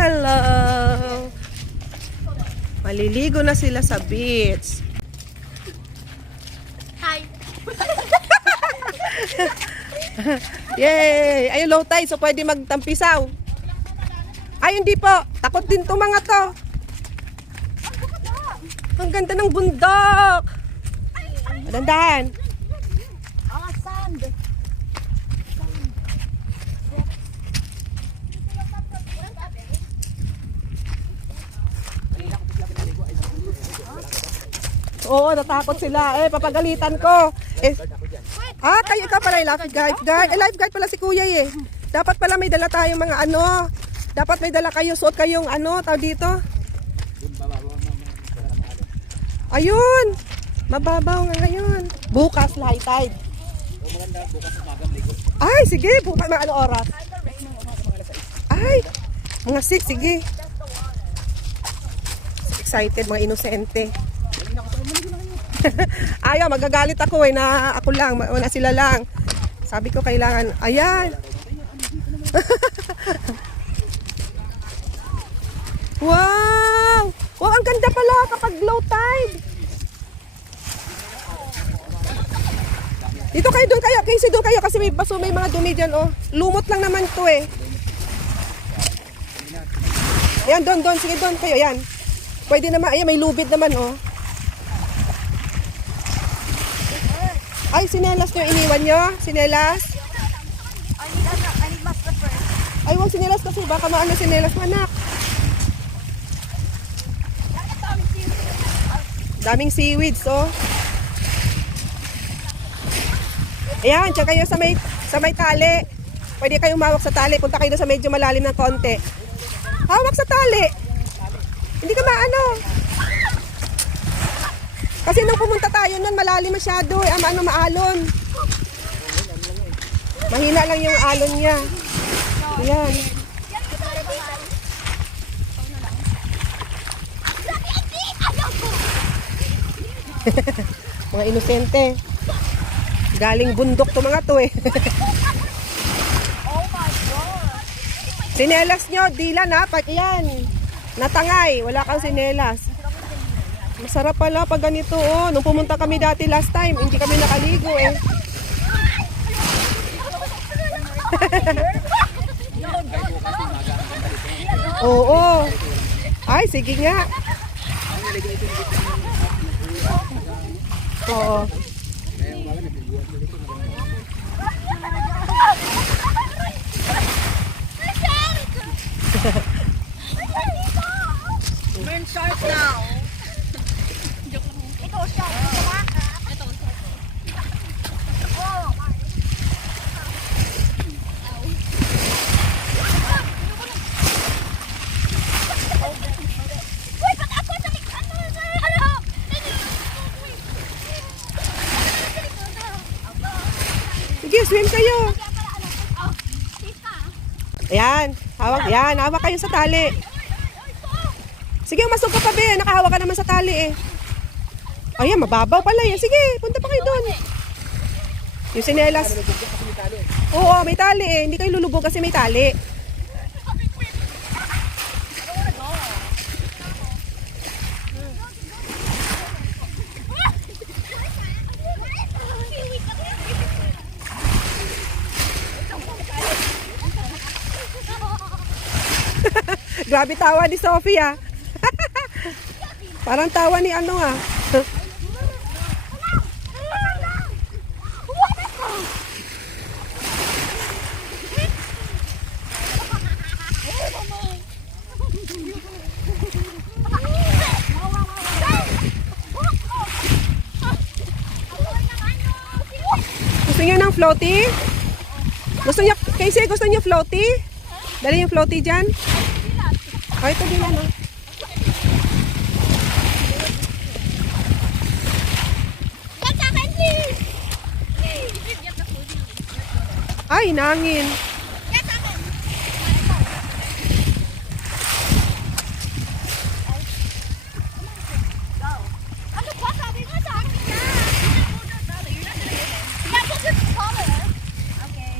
Hello! Maliligo na sila sa beach. Hi! Yay! Ayun, low tide, so pwede magtampisaw. Ay, hindi po. Takot din to mga to. Ang ganda ng bundok. Dandahan. Sand! Oo, natakot sila. Papagalitan ko. Kayo ka pala yung lifeguard. Lifeguard pala si kuya eh. Dapat pala may dala tayong mga ano. Dapat may dala kayo. Suot kayong ano, tao dito. Ayun. Mababaw nga ngayon. Bukas, high tide. Ay, sige. Bukas, mga ano oras? Ay, mga 6, sige. Excited, mga inosente. Ayaw, magagalit ako na ako lang, wala sila lang. Sabi ko kailangan, ayan. Wow! Wow, ang ganda pala kapag low tide. Dito kayo, doon kayo. Kasi doon kayo kasi may baso, may mga dumi dyan, oh. Lumot lang naman to eh. Ayan, doon. Sige, doon kayo, yan. Pwede naman, ayan, may lubid naman, oh. Ay, sinelas nyo, iniwan nyo? Sinelas? I need my slipper. Ay, wag sinelas kasi baka maano sinelas mo, anak. Daming seaweeds, oh. Ayan, tsaka kayo sa may tali. Pwede kayong umawak sa tali. Punta kayo sa medyo malalim ng konti. Hawak sa tali. Hindi ka maano. Kasi nung pumunta tayo nun, malalim masyado. Maalon. Mahina lang yung alon niya. Ayan. Mga inosente. Galing bundok to mga to eh. Oh my God! Sinelas nyo, dila na, pati yan. Natangay, wala kang sinelas. Masarap pala pag ganito, oh. Nung pumunta kami dati last time, hindi kami nakaligo eh. Oo. Ay, sige nga. Oo. Burn shark now! Ito, shark! Ito, shark. Oh! Wait, ba't ako sa Sige, swim kayo. Ayan, hawak kayo sa tali. Sige, umasog ka pa, be. Nakahawak ka naman sa tali eh. Ayan, mababaw pala yan. Sige, punta pa kayo doon. Yung sinelas. Oo, may tali eh. Hindi kayo lulubog kasi may tali. Grabe tawa ni Sophia. Parang tawa ni ano ah. Gusto niyo ng floaty? Gusto niyo, Casey, gusto niyo floaty? Dali yung floaty dyan. Ay, ito din ano. Ay, nangin. Ano ba? Sabi mo sa akin na! Yeah, because it's taller. Okay.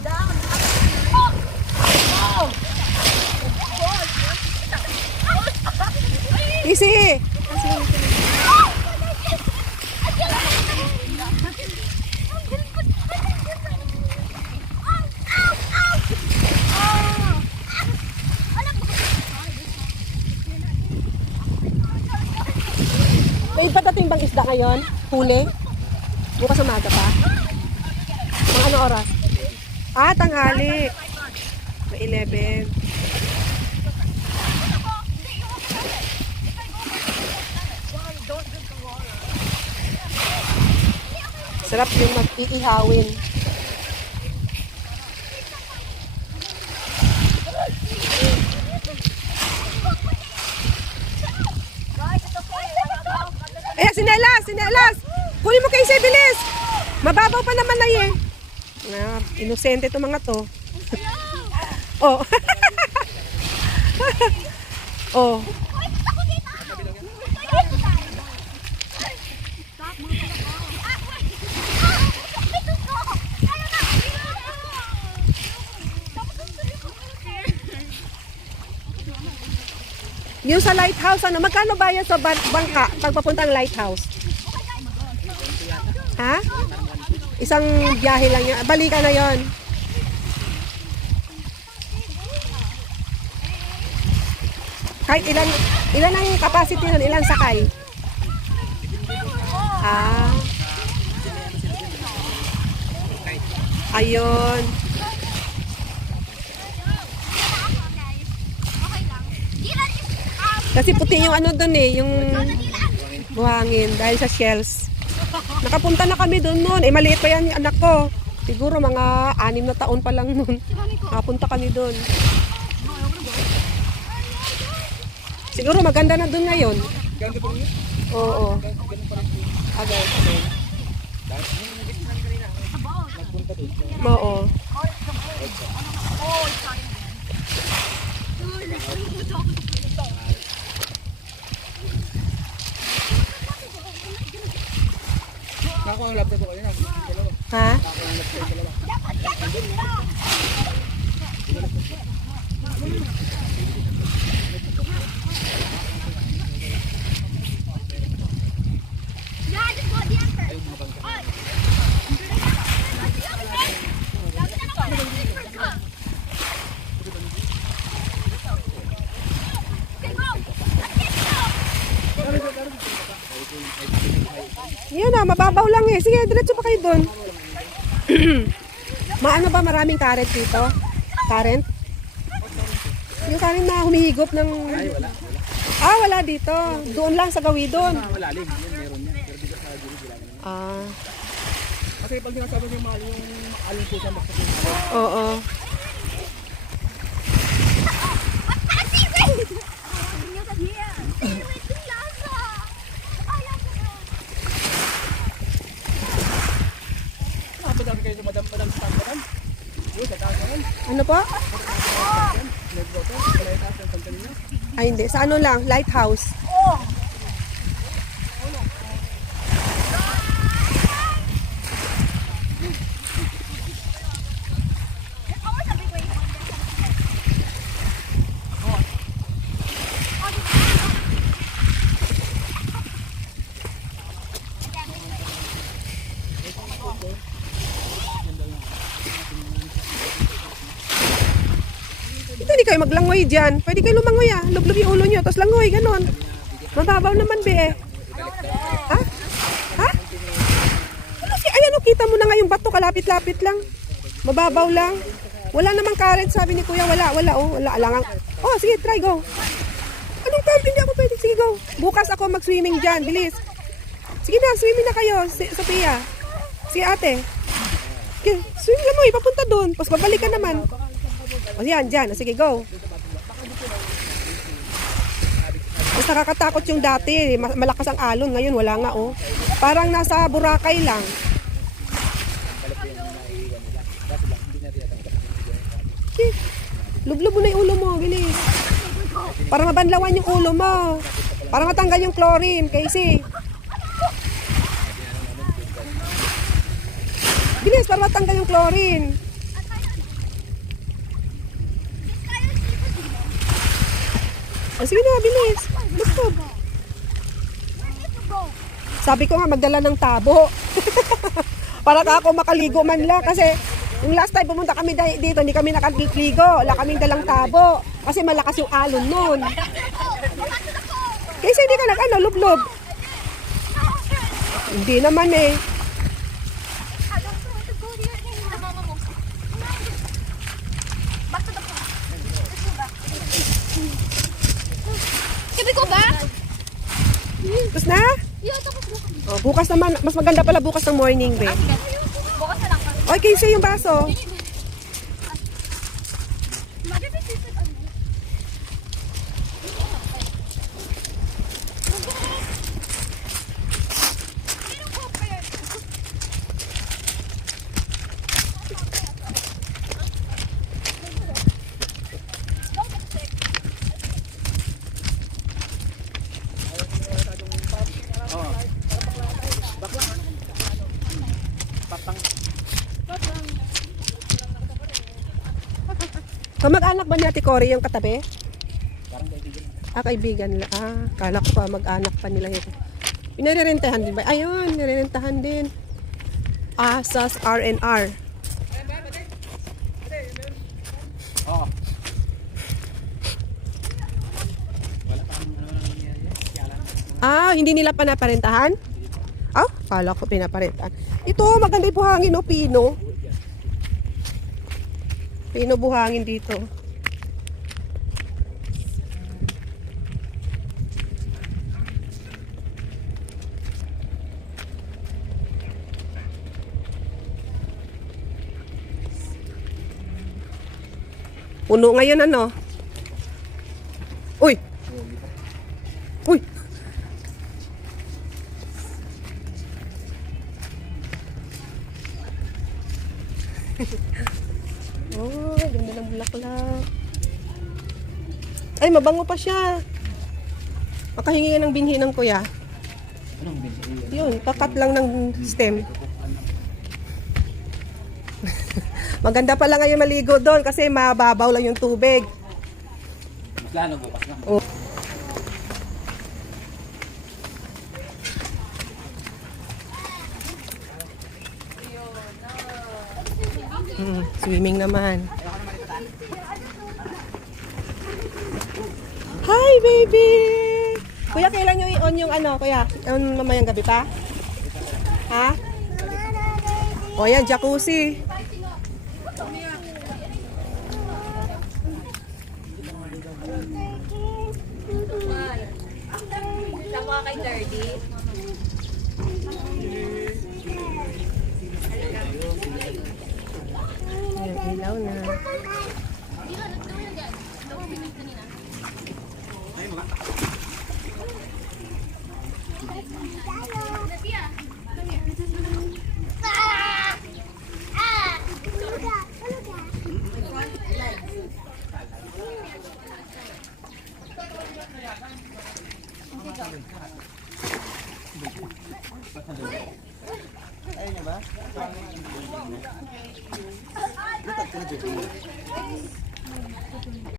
Down. Easy! May patating bang isda ngayon? Huli? Bukas umaga pa? Mga ano oras? Ah, tanghali. May 11. Sarap yung mag-iihawin. Eh, sinelas! Sinelas! Kunin mo kay Isay, bilis! Mababaw pa naman na eh. Ah, inosente to mga to. Oh. Oh. Yung sa lighthouse, ano, magkano bayad sa bangka pag papunta ang lighthouse? Ha? Isang biyahe lang yan. Balikan na yon. Kahit ilan ang capacity nun, ilan sakay? Ah. Ayun. Kasi puti yung ano dun eh, yung buhangin dahil sa shells. Nakapunta na kami dun noon. Eh, maliit pa yan yung anak ko. Siguro mga 6 na taon pa lang noon. Nakapunta kami dun. Siguro maganda na dun ngayon. Oo. Agad. Oo. Ako ang laptop ko yun. Ha? Yan na, mababaw lang eh. Sige, diretso pa kayo doon. Maano ba maraming current dito? Current? Yung current na humihigop ng... Ah, wala dito. Doon lang sa gawidon. Malalim. Yan, meron yan. Pero dito sa gilid, wala naman. Ah, Kasi pag sinasabi niyo mahal yung alon po siya magsasabi. oo. Madami kayo sa madam sa madam. Yun, sa taas yan. Ano po? Nag-water. Wala yung taas ng company niya. Ay, hindi. Sa ano lang, lighthouse. Ito, hindi kayo maglangoy dyan. Pwede kayo lumangoy ah. Lublob yung ulo nyo, tapos langoy, ganon. Mababaw naman, be eh. Ha? Ha? Ano si, ayan o, kita mo na nga yung bato, kalapit-lapit lang. Mababaw lang. Wala namang current, sabi ni kuya. Wala, oh. Wala, alangang. Oh, sige, try, go. Anong current? Hindi ako pwede. Sige, go. Bukas ako mag-swimming dyan, bilis. Sige na, swimming na kayo, Sophia. Sige, ate. Sige, swim lang mo, ipapunta doon. Tapos babalik ka naman. O yan, dyan. O, sige, go. Mas nakakatakot yung dati. Malakas ang alon. Ngayon, wala nga, oh. Parang nasa Boracay lang. Okay. Lublob mo na yung ulo mo. Bilis. Para mabanlawan yung ulo mo. Para matanggal yung chlorine. Casey. Bilis, para matanggal yung chlorine. O, sige na, bilis. Lublob. Sabi ko nga magdala ng tabo. Para ka ako makaligo man lang kasi yung last time pumunta kami dito, hindi kami nakaligo. Wala kaming dalang tabo kasi malakas yung alon nun. Kasi hindi ka lublob. Hindi naman eh. I don't want to go there. Mama mo. Back to the car. Let's go back. Can we go back? Tapos na? Yeah, tapos na. Oh, bukas naman, mas maganda pala bukas ng morning, be. Sige. Bukas na lang. Okay, siya yung baso. Kamag-anak ba ni Ate Cory yung katabi? Kaibigan nila. Kala ko pa mag-anak pa nila yun. Pinarerentahan din ba? Ayun, nirerentahan din. Asas R&R. Oo. Hindi nila pa naparentahan? Kala ko pinaparentahan. Ito, maganda yung buhangin, no? Pino. Pino buhangin dito. Puno ngayon ano? Uy! Uy! Oh, ganda ng bulaklak. Ay, mabango pa siya. Makahingi ng binhi ng kuya. Anong binhi? Yun, kakat lang ng stem. Maganda pala ngayon maligo doon kasi mababaw lang yung tubig. Mas lalo bukas na. Oh. Swimming naman. Hi, baby! Kuya, kailan nyo i-on yung ano, kuya? Mamayang gabi pa? Ha? O yan, jacuzzi. Sama kay Dirty. Ayan, ilaw na. Ayun na ba?